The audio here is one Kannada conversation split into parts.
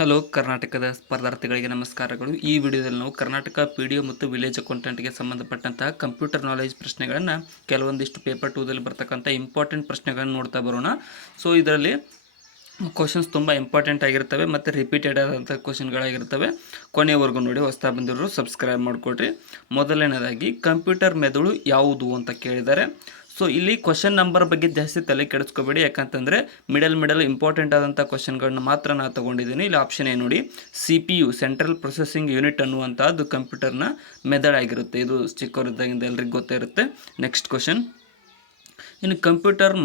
ಹಲೋ ಕರ್ನಾಟಕದ ಸ್ಪರ್ಧಾರ್ಥಿಗಳಿಗೆ ನಮಸ್ಕಾರಗಳು. ಈ ವಿಡಿಯೋದಲ್ಲಿ ನಾವು ಕರ್ನಾಟಕ PDO ಮತ್ತು ವಿಲೇಜ್ ಅಕೌಂಟೆಂಟ್ಗೆ ಸಂಬಂಧಪಟ್ಟಂತಹ ಕಂಪ್ಯೂಟರ್ ನಾಲೆಜ್ ಪ್ರಶ್ನೆಗಳನ್ನು ಕೆಲವೊಂದಿಷ್ಟು ಪೇಪರ್ 2ದಲ್ಲಿ ಬರ್ತಕ್ಕಂಥ ಇಂಪಾರ್ಟೆಂಟ್ ಪ್ರಶ್ನೆಗಳನ್ನು ನೋಡ್ತಾ ಬರೋಣ. ಸೊ ಇದರಲ್ಲಿ ಕ್ವಶನ್ಸ್ ತುಂಬ ಇಂಪಾರ್ಟೆಂಟ್ ಆಗಿರ್ತವೆ ಮತ್ತು ರಿಪೀಟೆಡ್ ಆದಂಥ ಕ್ವಶನ್ಗಳಾಗಿರ್ತವೆ. ಕೊನೆಯವರೆಗೂ ನೋಡಿ. ಹೊಸ್ತಾ ಬಂದಿರೋರು ಸಬ್ಸ್ಕ್ರೈಬ್ ಮಾಡಿಕೊಡ್ರಿ. ಮೊದಲನೇದಾಗಿ ಕಂಪ್ಯೂಟರ್ ಮೆದುಳು ಯಾವುದು ಅಂತ ಕೇಳಿದ್ದಾರೆ. ಸೊ ಇಲ್ಲಿ ಕ್ವಶನ್ ನಂಬರ್ ಬಗ್ಗೆ ಜಾಸ್ತಿ ತಲೆ ಕೆಡಿಸ್ಕೋಬೇಡಿ, ಯಾಕಂತಂದರೆ ಮಿಡಲ್ ಇಂಪಾರ್ಟೆಂಟ್ ಆದಂಥ ಕ್ವಶನ್ಗಳನ್ನ ಮಾತ್ರ ನಾನು ತೊಗೊಂಡಿದ್ದೀನಿ. ಇಲ್ಲಿ ಆಪ್ಷನ್ ಏನು ನೋಡಿ, CPU ಸೆಂಟ್ರಲ್ ಪ್ರೊಸೆಸಿಂಗ್ ಯೂನಿಟ್ ಅನ್ನುವಂಥದ್ದು ಕಂಪ್ಯೂಟರ್ನ ಮೆದಳಾಗಿರುತ್ತೆ. ಇದು ಚಿಕ್ಕವರಿದ್ದಾಗಿಂದ ಎಲ್ರಿಗೂ ಗೊತ್ತೇ ಇರುತ್ತೆ. ನೆಕ್ಸ್ಟ್ ಕ್ವಶನ್, ಇನ್ನು ಕಂಪ್ಯೂಟರ್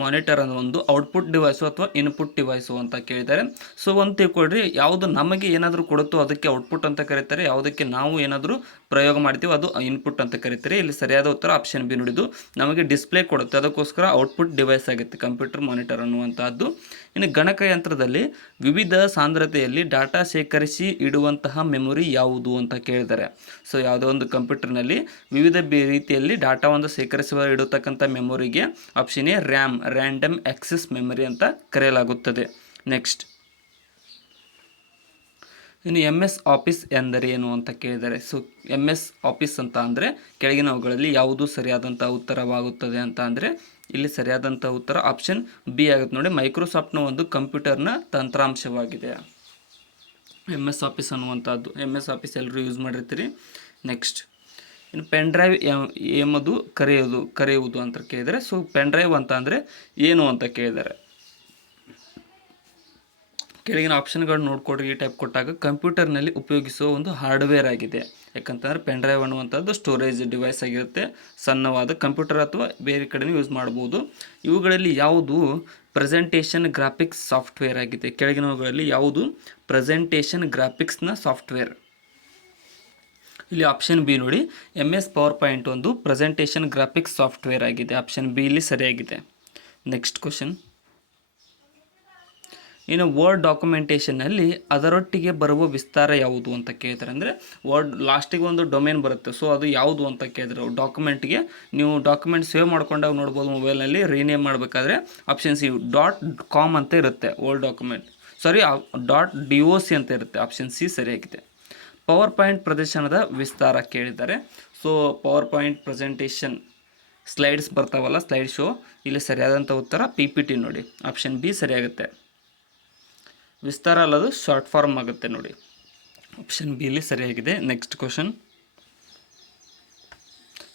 ಮಾನಿಟರ್ ಅನ್ನೋ ಒಂದು ಔಟ್ಪುಟ್ ಡಿವೈಸು ಅಥವಾ ಇನ್ಪುಟ್ ಡಿವೈಸು ಅಂತ ಕೇಳಿದ್ದಾರೆ. ಸೊ ಒಂದು ತಿಳ್ಕೊಳ್ರಿ, ಯಾವುದು ನಮಗೆ ಏನಾದರೂ ಕೊಡುತ್ತೋ ಅದಕ್ಕೆ ಔಟ್ಪುಟ್ ಅಂತ ಕರೀತಾರೆ, ಯಾವುದಕ್ಕೆ ನಾವು ಏನಾದರೂ ಪ್ರಯೋಗ ಮಾಡ್ತೀವಿ ಅದು ಇನ್ಪುಟ್ ಅಂತ ಕರೀತಾರೆ. ಇಲ್ಲಿ ಸರಿಯಾದ ಉತ್ತರ ಆಪ್ಷನ್ ಬಿ ನೋಡಿದ್ದು. ನಮಗೆ ಡಿಸ್ಪ್ಲೇ ಕೊಡುತ್ತೆ, ಅದಕ್ಕೋಸ್ಕರ ಔಟ್ಪುಟ್ ಡಿವೈಸ್ ಆಗುತ್ತೆ ಕಂಪ್ಯೂಟರ್ ಮಾನಿಟರ್ ಅನ್ನುವಂಥದ್ದು. ಇನ್ನು ಗಣಕಯಂತ್ರದಲ್ಲಿ ವಿವಿಧ ಸಾಂದ್ರತೆಯಲ್ಲಿ ಡಾಟಾ ಶೇಖರಿಸಿ ಇಡುವಂತಹ ಮೆಮೊರಿ ಯಾವುದು ಅಂತ ಕೇಳಿದ್ದಾರೆ. ಸೊ ಯಾವುದೋ ಒಂದು ಕಂಪ್ಯೂಟರ್ನಲ್ಲಿ ವಿವಿಧ ರೀತಿಯಲ್ಲಿ ಡಾಟಾವನ್ನು ಸೇಕರಿಸುವ ಇಡತಕ್ಕಂಥ ಮೆಮೊರಿಗೆ option A random access memory ಅಂತ ಕರೆಯಲಾಗುತ್ತದೆ. ನೆಕ್ಸ್ಟ್, ಇನ್ನು MS ಆಫೀಸ್ ಎಂದರೇನು ಅಂತ ಕೇಳಿದ್ದಾರೆ. ಸೊ MS ಆಫೀಸ್ ಅಂತ ಅಂದರೆ ಕೆಳಗಿನವುಗಳಲ್ಲಿ ಯಾವುದು ಸರಿಯಾದಂಥ ಉತ್ತರವಾಗುತ್ತದೆ ಅಂತ ಅಂದರೆ ಇಲ್ಲಿ ಸರಿಯಾದಂಥ ಉತ್ತರ ಆಪ್ಷನ್ ಬಿ ಆಗುತ್ತೆ ನೋಡಿ. ಮೈಕ್ರೋಸಾಫ್ಟ್ನ ಒಂದು ಕಂಪ್ಯೂಟರ್ನ ತಂತ್ರಾಂಶವಾಗಿದೆ MS ಆಫೀಸ್ ಅನ್ನುವಂಥದ್ದು. MS ಆಫೀಸ್ ಎಲ್ಲರೂ ಯೂಸ್ ಮಾಡಿರ್ತೀರಿ. ನೆಕ್ಸ್ಟ್, ಇನ್ನು ಪೆನ್ ಡ್ರೈವ್ ಎಂಬುದು ಕರೆಯುವುದು ಅಂತ ಕೇಳಿದರೆ. ಸೊ ಪೆನ್ ಡ್ರೈವ್ ಅಂತ ಅಂದರೆ ಏನು ಅಂತ ಕೇಳಿದ್ದಾರೆ. ಕೆಳಗಿನ ಆಪ್ಷನ್ಗಳು ನೋಡ್ಕೊಡ್ರಿ. ಈ ಟೈಪ್ ಕೊಟ್ಟಾಗ ಕಂಪ್ಯೂಟರ್ನಲ್ಲಿ ಉಪಯೋಗಿಸುವ ಒಂದು ಹಾರ್ಡ್ವೇರ್ ಆಗಿದೆ. ಯಾಕಂತಂದರೆ ಪೆನ್ ಡ್ರೈವ್ ಅನ್ನುವಂಥದ್ದು ಸ್ಟೋರೇಜ್ ಡಿವೈಸ್ ಆಗಿರುತ್ತೆ, ಸಣ್ಣವಾದ ಕಂಪ್ಯೂಟರ್ ಅಥವಾ ಬೇರೆ ಕಡೆ ಯೂಸ್ ಮಾಡ್ಬೋದು. ಇವುಗಳಲ್ಲಿ ಯಾವುದು ಪ್ರೆಸೆಂಟೇಷನ್ ಗ್ರಾಫಿಕ್ಸ್ ಸಾಫ್ಟ್ವೇರ್ ಆಗಿದೆ. ಕೆಳಗಿನವುಗಳಲ್ಲಿ ಯಾವುದು ಪ್ರೆಸೆಂಟೇಷನ್ ಗ್ರಾಫಿಕ್ಸ್ನ ಸಾಫ್ಟ್ವೇರ್. ಇಲ್ಲಿ ಆಪ್ಷನ್ ಬಿ ನೋಡಿ, MS ಪವರ್ ಪಾಯಿಂಟ್ ಒಂದು ಪ್ರೆಸೆಂಟೇಷನ್ ಗ್ರಾಫಿಕ್ಸ್ ಸಾಫ್ಟ್ವೇರ್ ಆಗಿದೆ. ಆಪ್ಷನ್ ಬಿ ಇಲ್ಲಿ ಸರಿಯಾಗಿದೆ. ನೆಕ್ಸ್ಟ್ ಕ್ವಶನ್, ಇನ್ನು ವರ್ಡ್ ಡಾಕ್ಯುಮೆಂಟೇಷನ್ನಲ್ಲಿ ಅದರೊಟ್ಟಿಗೆ ಬರುವ ವಿಸ್ತಾರ ಯಾವುದು ಅಂತ ಕೇಳ್ತಾರೆ. ಅಂದರೆ ವರ್ಡ್ ಲಾಸ್ಟಿಗೆ ಒಂದು ಡೊಮೇನ್ ಬರುತ್ತೆ, ಸೊ ಅದು ಯಾವುದು ಅಂತ ಕೇಳಿದ್ರೆ ಡಾಕ್ಯುಮೆಂಟ್ಗೆ ನೀವು ಡಾಕ್ಯುಮೆಂಟ್ ಸೇವ್ ಮಾಡ್ಕೊಂಡಾಗ ನೋಡ್ಬೋದು ಮೊಬೈಲ್ನಲ್ಲಿ. ರೀನೇಮ್ ಮಾಡಬೇಕಾದ್ರೆ ಆಪ್ಷನ್ ಸಿ .com ಅಂತ ಇರುತ್ತೆ ವರ್ಡ್ ಡಾಕ್ಯುಮೆಂಟ್, .doc ಅಂತ ಇರುತ್ತೆ. ಆಪ್ಷನ್ ಸಿ ಸರಿಯಾಗಿದೆ. ಪವರ್ ಪಾಯಿಂಟ್ ಪ್ರದರ್ಶನದ ವಿಸ್ತಾರ ಕೇಳಿದ್ದಾರೆ. So power point presentation slides ಬರ್ತಾವಲ್ಲ, ಸ್ಲೈಡ್ ಶೋ, ಇಲ್ಲಿ ಸರಿಯಾದಂಥ ಉತ್ತರ PPT ನೋಡಿ. ಆಪ್ಷನ್ ಬಿ ಸರಿಯಾಗುತ್ತೆ. ವಿಸ್ತಾರ ಅಲ್ಲದು ಶಾರ್ಟ್ ಫಾರ್ಮ್ ಆಗುತ್ತೆ ನೋಡಿ. ಆಪ್ಷನ್ ಬಿ ಇಲ್ಲಿ ಸರಿಯಾಗಿದೆ. ನೆಕ್ಸ್ಟ್ ಕ್ವಶನ್,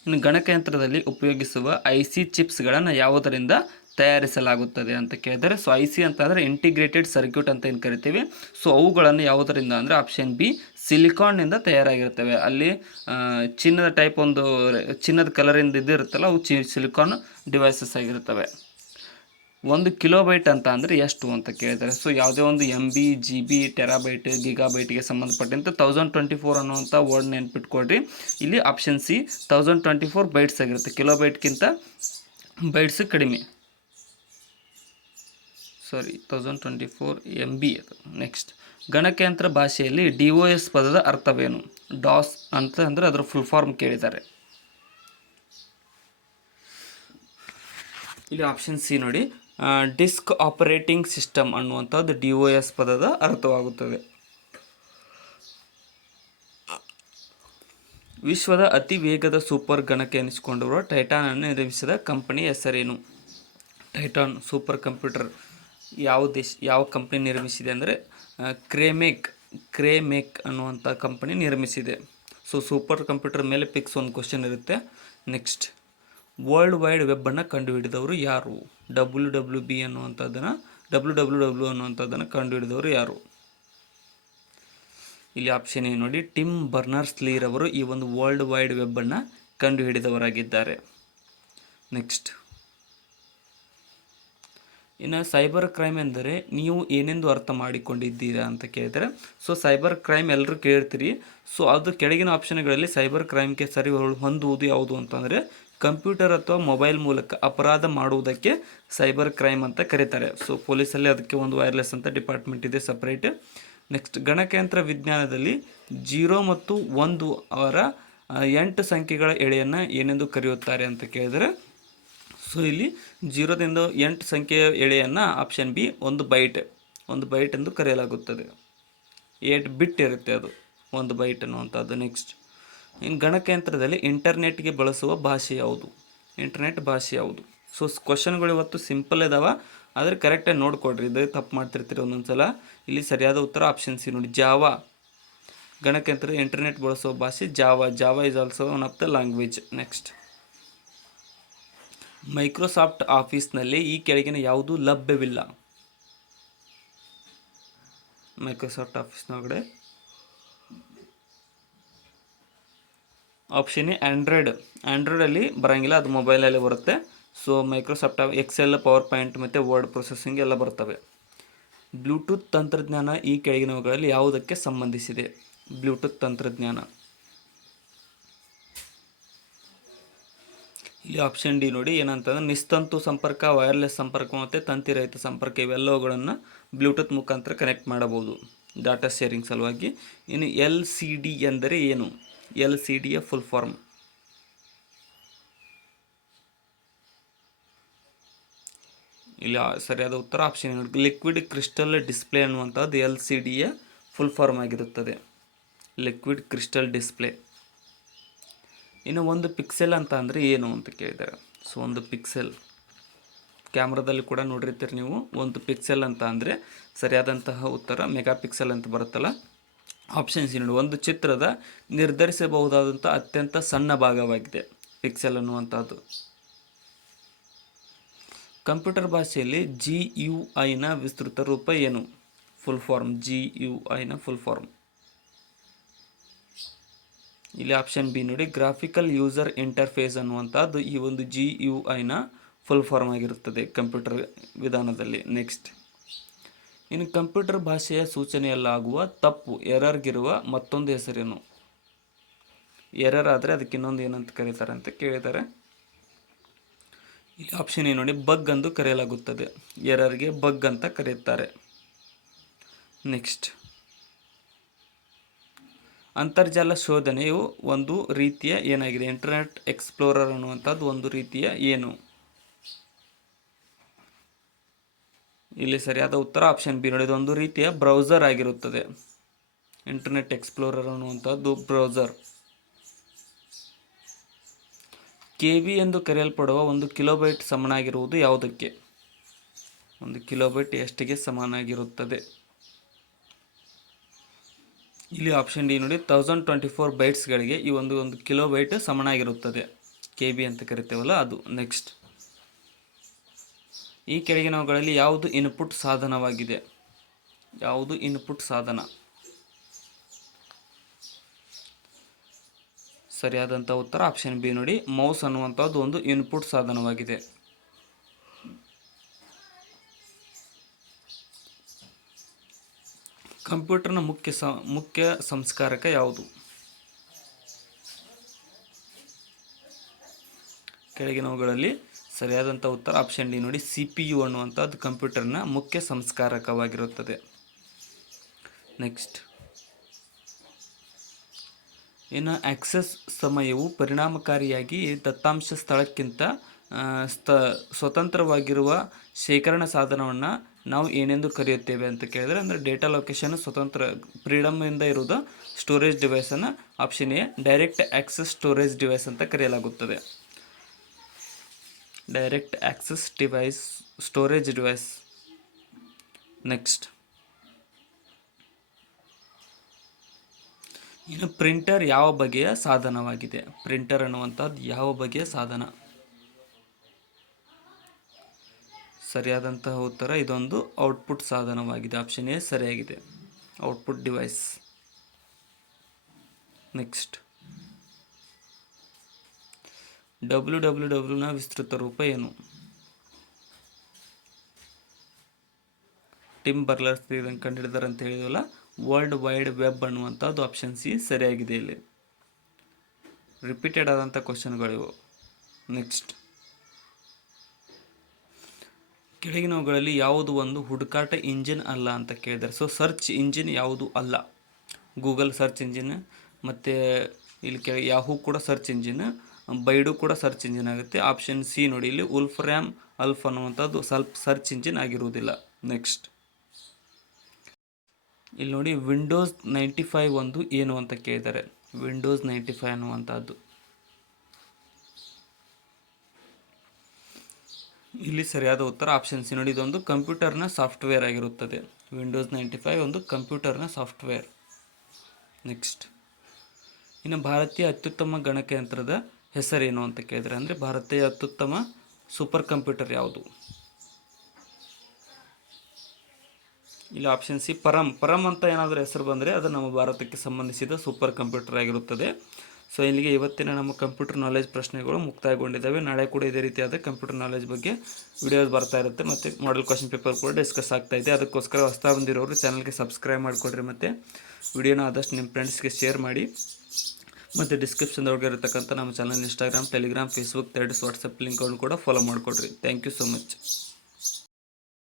ಇನ್ನು ಗಣಕಯಂತ್ರದಲ್ಲಿ ಉಪಯೋಗಿಸುವ IC ಚಿಪ್ಸ್ಗಳನ್ನು ಯಾವುದರಿಂದ ತಯಾರಿಸಲಾಗುತ್ತದೆ ಅಂತ ಕೇಳಿದರೆ. ಸೊ IC ಅಂತಂದರೆ ಇಂಟಿಗ್ರೇಟೆಡ್ ಸರ್ಕ್ಯೂಟ್ ಅಂತ ಏನು ಕರಿತೀವಿ. ಸೊ ಅವುಗಳನ್ನು ಯಾವುದರಿಂದ ಅಂದರೆ ಆಪ್ಷನ್ ಬಿ ಸಿಲಿಕಾನ್ನಿಂದ ತಯಾರಾಗಿರ್ತವೆ. ಅಲ್ಲಿ ಚಿನ್ನದ ಟೈಪ್ ಒಂದು ಚಿನ್ನದ ಕಲರಿಂದ ಇದಿರುತ್ತಲ್ಲ, ಅವು ಸಿಲಿಕಾನ್ ಡಿವೈಸಸ್ ಆಗಿರ್ತವೆ. 1 ಕಿಲೋಬೈಟ್ ಅಂತ ಅಂದರೆ ಎಷ್ಟು ಅಂತ ಕೇಳಿದ್ದಾರೆ. ಸೊ ಯಾವುದೇ ಒಂದು MB GB ಟೆರಾಬೈಟ್ ಗಿಗಾಬೈಟ್ಗೆ ಸಂಬಂಧಪಟ್ಟಂತೆ 1024 ಅನ್ನುವಂಥ ವರ್ಡ್ ನೆನ್ಪಿಟ್ಕೊಳ್ರಿ. ಇಲ್ಲಿ ಆಪ್ಷನ್ ಸಿ 1024 ಬೈಟ್ಸ್ ಆಗಿರುತ್ತೆ. ಕಿಲೋಬೈಟ್ಗಿಂತ ಬೈಟ್ಸ್ ಕಡಿಮೆ. 1024 MB ಅದು. ನೆಕ್ಸ್ಟ್, ಗಣಕಯಂತ್ರ ಭಾಷೆಯಲ್ಲಿ DOS ಪದದ ಅರ್ಥವೇನು? ಡಾಸ್ ಅಂತ ಅಂದರೆ ಅದರ ಫುಲ್ ಫಾರ್ಮ್ ಕೇಳಿದ್ದಾರೆ. ಇಲ್ಲಿ ಆಪ್ಷನ್ ಸಿ ನೋಡಿ, ಡಿಸ್ಕ್ ಆಪರೇಟಿಂಗ್ ಸಿಸ್ಟಮ್ ಅನ್ನುವಂಥದ್ದು DOS ಪದದ ಅರ್ಥವಾಗುತ್ತದೆ. ವಿಶ್ವದ ಅತಿ ವೇಗದ ಸೂಪರ್ ಗಣಕ ಎನಿಸಿಕೊಂಡಿರುವ ಟೈಟಾನನ್ನು ನಿರ್ಮಿಸಿದ ಕಂಪನಿ ಹೆಸರೇನು? ಟೈಟಾನ್ ಸೂಪರ್ ಕಂಪ್ಯೂಟರ್ ಯಾವ ಕಂಪನಿ ನಿರ್ಮಿಸಿದೆ ಅಂದರೆ ಕ್ರೇಮೇಕ್ ಅನ್ನುವಂಥ ಕಂಪನಿ ನಿರ್ಮಿಸಿದೆ. ಸೊ ಸೂಪರ್ ಕಂಪ್ಯೂಟರ್ ಮೇಲೆ ಪಿಕ್ಸ್ ಒಂದು ಕ್ವಶನ್ ಇರುತ್ತೆ. ನೆಕ್ಸ್ಟ್, ವರ್ಲ್ಡ್ ವೈಡ್ ವೆಬ್ಬನ್ನು ಕಂಡುಹಿಡಿದವರು ಯಾರು? WWW ಅನ್ನುವಂಥದ್ದನ್ನು ಕಂಡುಹಿಡಿದವರು ಯಾರು? ಇಲ್ಲಿ ಆಪ್ಷನ್ ಏನು ನೋಡಿ, ಟಿಮ್ ಬರ್ನರ್ಸ್-ಲೀ ರವರು ಈ ಒಂದು ವರ್ಲ್ಡ್ ವೈಡ್ ವೆಬ್ಬನ್ನು ಕಂಡುಹಿಡಿದವರಾಗಿದ್ದಾರೆ. ನೆಕ್ಸ್ಟ್, ಇನ್ನು ಸೈಬರ್ ಕ್ರೈಮ್ ಎಂದರೆ ನೀವು ಏನೆಂದು ಅರ್ಥ ಮಾಡಿಕೊಂಡಿದ್ದೀರಾ ಅಂತ ಕೇಳಿದರೆ. ಸೊ ಸೈಬರ್ ಕ್ರೈಮ್ ಎಲ್ಲರೂ ಕೇಳ್ತೀರಿ. ಸೊ ಅದು ಕೆಳಗಿನ ಆಪ್ಷನ್ಗಳಲ್ಲಿ ಸೈಬರ್ ಕ್ರೈಮ್ಗೆ ಸರಿ ಹೊಂದುವುದು ಯಾವುದು ಅಂತಂದರೆ ಕಂಪ್ಯೂಟರ್ ಅಥವಾ ಮೊಬೈಲ್ ಮೂಲಕ ಅಪರಾಧ ಮಾಡುವುದಕ್ಕೆ ಸೈಬರ್ ಕ್ರೈಮ್ ಅಂತ ಕರೀತಾರೆ. ಸೊ ಪೊಲೀಸಲ್ಲಿ ಅದಕ್ಕೆ ಒಂದು ವೈರ್ಲೆಸ್ ಅಂತ ಡಿಪಾರ್ಟ್ಮೆಂಟ್ ಇದೆ ಸಪ್ರೇಟ್. ನೆಕ್ಸ್ಟ್, ಗಣಕಯಂತ್ರ ವಿಜ್ಞಾನದಲ್ಲಿ 0 ಮತ್ತು 1 ಅವರ 8 ಸಂಖ್ಯೆಗಳ ಎಳೆಯನ್ನು ಏನೆಂದು ಕರೆಯುತ್ತಾರೆ ಅಂತ ಕೇಳಿದರೆ. ಸೊ ಇಲ್ಲಿ 0ದಿಂದ 8 ಸಂಖ್ಯೆಯ ಎಳೆಯನ್ನು ಆಪ್ಷನ್ ಬಿ 1 ಬೈಟ್ ಒಂದು ಬೈಟ್ ಎಂದು ಕರೆಯಲಾಗುತ್ತದೆ. 8 ಬಿಟ್ ಇರುತ್ತೆ ಅದು ಒಂದು ಬೈಟ್ ಅನ್ನುವಂಥದ್ದು. ನೆಕ್ಸ್ಟ್, ಇನ್ನು ಗಣಕಯಂತ್ರದಲ್ಲಿ ಇಂಟರ್ನೆಟ್ಗೆ ಬಳಸುವ ಭಾಷೆ ಯಾವುದು? ಇಂಟರ್ನೆಟ್ ಭಾಷೆ ಯಾವುದು? ಸೊ ಕ್ವಶನ್ಗಳು ಇವತ್ತು ಸಿಂಪಲ್ ಇದಾವೆ, ಆದರೆ ಕರೆಕ್ಟಾಗಿ ನೋಡ್ಕೊಡ್ರಿ, ಇದು ತಪ್ಪು ಮಾಡ್ತಿರ್ತೀರಿ ಒಂದೊಂದ್ಸಲ. ಇಲ್ಲಿ ಸರಿಯಾದ ಉತ್ತರ ಆಪ್ಷನ್ ಸಿ ನೋಡಿ, ಜಾವಾ. ಗಣಕಯಂತ್ರದ ಇಂಟರ್ನೆಟ್ ಬಳಸುವ ಭಾಷೆ Java. Java is also one of the language. Next, Microsoft ಆಫೀಸ್ನಲ್ಲಿ ಈ ಕೆಳಗಿನ ಯಾವುದು ಲಭ್ಯವಿಲ್ಲ? ಮೈಕ್ರೋಸಾಫ್ಟ್ ಆಫೀಸ್ನೊಳಗಡೆ ಆಪ್ಷನ್ ಎ ಆ್ಯಂಡ್ರಾಯ್ಡಲ್ಲಿ ಬರೋಂಗಿಲ್ಲ, ಅದು ಮೊಬೈಲಲ್ಲಿ ಬರುತ್ತೆ. So Microsoft Excel, PowerPoint ಮತ್ತು ವರ್ಡ್ ಪ್ರೊಸೆಸಿಂಗ್ ಎಲ್ಲ ಬರ್ತವೆ. ಬ್ಲೂಟೂತ್ ತಂತ್ರಜ್ಞಾನ ಈ ಕೆಳಗಿನವುಗಳಲ್ಲಿ ಯಾವುದಕ್ಕೆ ಸಂಬಂಧಿಸಿದೆ? ಬ್ಲೂಟೂತ್ ತಂತ್ರಜ್ಞಾನ ಇಲ್ಲಿ ಆಪ್ಷನ್ ಡಿ ನೋಡಿ, ಏನಂತಂದ್ರೆ ನಿಸ್ತಂತು ಸಂಪರ್ಕ, ವೈರ್ಲೆಸ್ ಸಂಪರ್ಕ ಮತ್ತು ತಂತಿರಹಿತ ಸಂಪರ್ಕ ಇವೆಲ್ಲವುಗಳನ್ನು ಬ್ಲೂಟೂತ್ ಮುಖಾಂತರ ಕನೆಕ್ಟ್ ಮಾಡಬಹುದು ಡಾಟಾ ಶೇರಿಂಗ್ ಸಲುವಾಗಿ. ಇನ್ನು LCD ಎಂದರೆ ಏನು? LCDಯ ಫುಲ್ ಫಾರ್ಮ್? ಇಲ್ಲಿ ಸರಿಯಾದ ಉತ್ತರ ಆಪ್ಷನ್ ನೋಡಿ, ಲಿಕ್ವಿಡ್ ಕ್ರಿಸ್ಟಲ್ ಡಿಸ್ಪ್ಲೇ ಅನ್ನುವಂಥದ್ದು LCDಯ ಫುಲ್ ಫಾರ್ಮ್ ಆಗಿರುತ್ತದೆ. Liquid crystal display. ಇನ್ನು ಒಂದು ಪಿಕ್ಸೆಲ್ ಅಂತ ಅಂದರೆ ಏನು ಅಂತ ಕೇಳಿದ್ದಾರೆ. ಸೊ ಒಂದು ಪಿಕ್ಸೆಲ್ ಕ್ಯಾಮ್ರಾದಲ್ಲಿ ಕೂಡ ನೋಡಿರ್ತೀರಿ ನೀವು. ಒಂದು ಪಿಕ್ಸೆಲ್ ಅಂತ ಅಂದರೆ ಸರಿಯಾದಂತಹ ಉತ್ತರ ಮೆಗಾ ಪಿಕ್ಸೆಲ್ ಅಂತ ಬರುತ್ತಲ್ಲ. ಆಪ್ಷನ್ ಸಿ ನೋಡಿ, ಒಂದು ಚಿತ್ರದ ನಿರ್ಧರಿಸಬಹುದಾದಂಥ ಅತ್ಯಂತ ಸಣ್ಣ ಭಾಗವಾಗಿದೆ ಪಿಕ್ಸೆಲ್ ಅನ್ನುವಂಥದ್ದು. ಕಂಪ್ಯೂಟರ್ ಭಾಷೆಯಲ್ಲಿ GUIನ ವಿಸ್ತೃತ ರೂಪ ಏನು? Full form. GUIನ ಫುಲ್ ಫಾರ್ಮ್ ಇಲ್ಲಿ ಆಪ್ಷನ್ ಬಿ ನೋಡಿ, ಗ್ರಾಫಿಕಲ್ ಯೂಸರ್ ಇಂಟರ್ಫೇಸ್ ಅನ್ನುವಂಥದ್ದು ಈ ಒಂದು GUIನ ಫುಲ್ ಫಾರ್ಮ್ ಆಗಿರುತ್ತದೆ ಕಂಪ್ಯೂಟರ್ ವಿಧಾನದಲ್ಲಿ. ನೆಕ್ಸ್ಟ್, ಇನ್ನು ಕಂಪ್ಯೂಟರ್ ಭಾಷೆಯ ಸೂಚನೆಯಲ್ಲಾಗುವ ತಪ್ಪು ಎರರ್ಗಿರುವ ಮತ್ತೊಂದು ಹೆಸರೇನು? ಎರರ್ ಆದರೆ ಅದಕ್ಕೆ ಇನ್ನೊಂದು ಏನಂತ ಕರೀತಾರೆ ಅಂತ ಕೇಳಿದ್ದಾರೆ. ಇಲ್ಲಿ ಆಪ್ಷನ್ ಏನು ನೋಡಿ, ಬಗ್ ಎಂದು ಕರೆಯಲಾಗುತ್ತದೆ. ಎರರ್ಗೆ ಬಗ್ ಅಂತ ಕರೆಯುತ್ತಾರೆ. ನೆಕ್ಸ್ಟ್, ಅಂತರ್ಜಾಲ ಶೋಧನೆಯು ಒಂದು ರೀತಿಯ ಏನಾಗಿದೆ? ಇಂಟರ್ನೆಟ್ ಎಕ್ಸ್ಪ್ಲೋರರ್ ಅನ್ನುವಂಥದ್ದು ಒಂದು ರೀತಿಯ ಏನು? ಇಲ್ಲಿ ಸರಿಯಾದ ಉತ್ತರ ಆಪ್ಷನ್ ಬಿ ನೋಡಿ, ಇದೊಂದು ರೀತಿಯ ಬ್ರೌಸರ್ ಆಗಿರುತ್ತದೆ. ಇಂಟರ್ನೆಟ್ ಎಕ್ಸ್ಪ್ಲೋರರ್ ಅನ್ನುವಂಥದ್ದು ಬ್ರೌಸರ್. KB ಎಂದು ಕರೆಯಲ್ಪಡುವ 1 ಕಿಲೋಬೈಟ್ ಸಮನಾಗಿರುವುದು ಯಾವುದಕ್ಕೆ? 1 ಕಿಲೋಬೈಟ್ ಎಷ್ಟಿಗೆ ಸಮನಾಗಿರುತ್ತದೆ? ಇಲ್ಲಿ ಆಪ್ಷನ್ ಡಿ ನೋಡಿ, 1024 ಬೈಟ್ಸ್ಗಳಿಗೆ ಈ ಒಂದು ಕಿಲೋಬೈಟ್ ಸಮನಾಗಿರುತ್ತದೆ. KB ಅಂತ ಕರಿತೇವಲ್ಲ ಅದು. ನೆಕ್ಸ್ಟ್, ಈ ಕೆಳಗಿನವುಗಳಲ್ಲಿ ಯಾವುದು ಇನ್ಪುಟ್ ಸಾಧನವಾಗಿದೆ? ಯಾವುದು ಇನ್ಪುಟ್ ಸಾಧನ? ಸರಿಯಾದಂಥ ಉತ್ತರ ಆಪ್ಷನ್ ಬಿ ನೋಡಿ, ಮೌಸ್ ಅನ್ನುವಂಥದ್ದು ಒಂದು ಇನ್ಪುಟ್ ಸಾಧನವಾಗಿದೆ. ಕಂಪ್ಯೂಟರ್ನ ಮುಖ್ಯ ಸಂಸ್ಕಾರಕ ಯಾವುದು? ಕೆಳಗಿನವುಗಳಲ್ಲಿ ಸರಿಯಾದಂಥ ಉತ್ತರ ಆಪ್ಷನ್ ಡಿ ನೋಡಿ, CPU ಅನ್ನುವಂಥದ್ದು ಕಂಪ್ಯೂಟರ್ನ ಮುಖ್ಯ ಸಂಸ್ಕಾರಕವಾಗಿರುತ್ತದೆ. ನೆಕ್ಸ್ಟ್, ಇನ್ನು ಆಕ್ಸೆಸ್ ಸಮಯವು ಪರಿಣಾಮಕಾರಿಯಾಗಿ ದತ್ತಾಂಶ ಸ್ಥಳಕ್ಕಿಂತ ಸ್ವತಂತ್ರವಾಗಿರುವ ಶೇಖರಣಾ ಸಾಧನವನ್ನು ನಾವು ಏನೆಂದು ಕರೆಯುತ್ತೇವೆ ಅಂತ ಕೇಳಿದರೆ, ಅಂದರೆ ಡೇಟಾ ಲೊಕೇಶನ್ ಸ್ವತಂತ್ರ ಫ್ರೀಡಮ್ಮಿಂದ ಇರುವುದು ಸ್ಟೋರೇಜ್ ಡಿವೈಸನ್ನು option A direct access storage device ಅಂತ ಕರೆಯಲಾಗುತ್ತದೆ. Direct access device, storage device. Next, ಇನ್ನು ಪ್ರಿಂಟರ್ ಯಾವ ಬಗೆಯ ಸಾಧನವಾಗಿದೆ? ಪ್ರಿಂಟರ್ ಅನ್ನುವಂಥದ್ದು ಯಾವ ಬಗೆಯ ಸಾಧನ? ಸರಿಯಾದಂತಹ ಉತ್ತರ ಇದೊಂದು ಔಟ್ಪುಟ್ ಸಾಧನವಾಗಿದೆ. ಆಪ್ಷನ್ ಎ ಸರಿಯಾಗಿದೆ, ಔಟ್ಪುಟ್ ಡಿವೈಸ್. ನೆಕ್ಸ್ಟ್, www ವಿಸ್ತೃತ ರೂಪ ಏನು? ಟಿಮ್ ಬರ್ಲರ್ಸ್ ಇದನ್ನು ಕಂಡುಹಿಡಿದಾರೆ ಅಂತ ಹೇಳಿದ್ವಲ್ಲ, ವರ್ಲ್ಡ್ ವೈಡ್ ವೆಬ್ ಅನ್ನುವಂಥದ್ದು ಆಪ್ಷನ್ ಸಿ ಸರಿಯಾಗಿದೆ. ಇಲ್ಲಿ ರಿಪೀಟೆಡ್ ಆದಂಥ ಕ್ವಶನ್ಗಳಿವು. ನೆಕ್ಸ್ಟ್, ಕೆಳಗಿನವುಗಳಲ್ಲಿ ಯಾವುದು ಒಂದು ಹುಡುಕಾಟ ಇಂಜಿನ್ ಅಲ್ಲ ಅಂತ ಕೇಳಿದ್ದಾರೆ. ಸೊ ಸರ್ಚ್ ಇಂಜಿನ್ ಯಾವುದು ಅಲ್ಲ? ಗೂಗಲ್ ಸರ್ಚ್ ಇಂಜಿನ್, ಮತ್ತು ಇಲ್ಲಿ ಯಾಹೂ ಕೂಡ ಸರ್ಚ್ ಇಂಜಿನ್, ಬೈಡು ಕೂಡ ಸರ್ಚ್ ಇಂಜಿನ್ ಆಗುತ್ತೆ. ಆಪ್ಷನ್ ಸಿ ನೋಡಿ, ಇಲ್ಲಿ ಉಲ್ಫ್ರ್ಯಾಮ್ ಅಲ್ಫ್ ಅನ್ನುವಂಥದ್ದು ಸ್ವಲ್ಪ ಸರ್ಚ್ ಇಂಜಿನ್ ಆಗಿರುವುದಿಲ್ಲ. ನೆಕ್ಸ್ಟ್, ಇಲ್ಲಿ ನೋಡಿ ವಿಂಡೋಸ್ 95 ಒಂದು ಏನು ಅಂತ ಕೇಳಿದ್ದಾರೆ. ವಿಂಡೋಸ್ 95 ಅನ್ನುವಂಥದ್ದು ಇಲ್ಲಿ ಸರಿಯಾದ ಉತ್ತರ ಆಪ್ಷನ್ ಸಿ. ನೋಡಿ, ಇದೊಂದು ಕಂಪ್ಯೂಟರ್ನ ಸಾಫ್ಟ್ವೇರ್ ಆಗಿರುತ್ತದೆ. ವಿಂಡೋಸ್ 95 ಒಂದು ಕಂಪ್ಯೂಟರ್ನ ಸಾಫ್ಟ್ವೇರ್. ನೆಕ್ಸ್ಟ್, ಇನ್ನು ಭಾರತೀಯ ಅತ್ಯುತ್ತಮ ಗಣಕಯಂತ್ರದ ಹೆಸರೇನು ಅಂತ ಕೇಳಿದರೆ, ಅಂದರೆ ಭಾರತೀಯ ಅತ್ಯುತ್ತಮ ಸೂಪರ್ ಕಂಪ್ಯೂಟರ್ ಯಾವುದು? ಇಲ್ಲಿ ಆಪ್ಷನ್ ಸಿ ಪರಮ್ ಅಂತ ಏನಾದರೂ ಹೆಸರು ಬಂದರೆ ಅದು ನಮ್ಮ ಭಾರತಕ್ಕೆ ಸಂಬಂಧಿಸಿದ ಸೂಪರ್ ಕಂಪ್ಯೂಟರ್ ಆಗಿರುತ್ತದೆ. ಸೊ ಇಲ್ಲಿಗೆ ಇವತ್ತಿನ ನಮ್ಮ ಕಂಪ್ಯೂಟರ್ ನಾಲೆಜ್ ಪ್ರಶ್ನೆಗಳು ಮುಕ್ತಾಯಗೊಂಡಿದ್ದಾವೆ. ನಾಳೆ ಕೂಡ ಇದೇ ರೀತಿಯಾದ ಕಂಪ್ಯೂಟರ್ ನಾಲೆಜ್ ಬಗ್ಗೆ ವಿಡಿಯೋಸ್ ಬರ್ತಾ ಇರುತ್ತೆ, ಮತ್ತು ಮಾಡೆಲ್ ಕ್ವಶನ್ ಪೇಪರ್ ಕೂಡ ಡಿಸ್ಕಸ್ ಆಗ್ತಾ ಇದೆ. ಅದಕ್ಕೋಸ್ಕರ ಹೊಸ್ತಾ ಬಂದಿರೋರು ಚಾನಲ್ಗೆ ಸಬ್ಸ್ಕ್ರೈಬ್ ಮಾಡಿಕೊಡ್ರಿ, ಮತ್ತು ವಿಡಿಯೋನ ಆದಷ್ಟು ನಿಮ್ಮ ಫ್ರೆಂಡ್ಸ್ಗೆ ಶೇರ್ ಮಾಡಿ. ಮತ್ತು ಡಿಸ್ಕ್ರಿಪ್ಷನ್ದೊಳಗೆ ಇರತಕ್ಕಂಥ ನಮ್ಮ channel Instagram, Telegram, Facebook, Threads, WhatsApp ಲಿಂಕ್ಗಳನ್ನು ಕೂಡ ಫಾಲೋ ಮಾಡಿಕೊಡ್ರಿ. Thank you so much.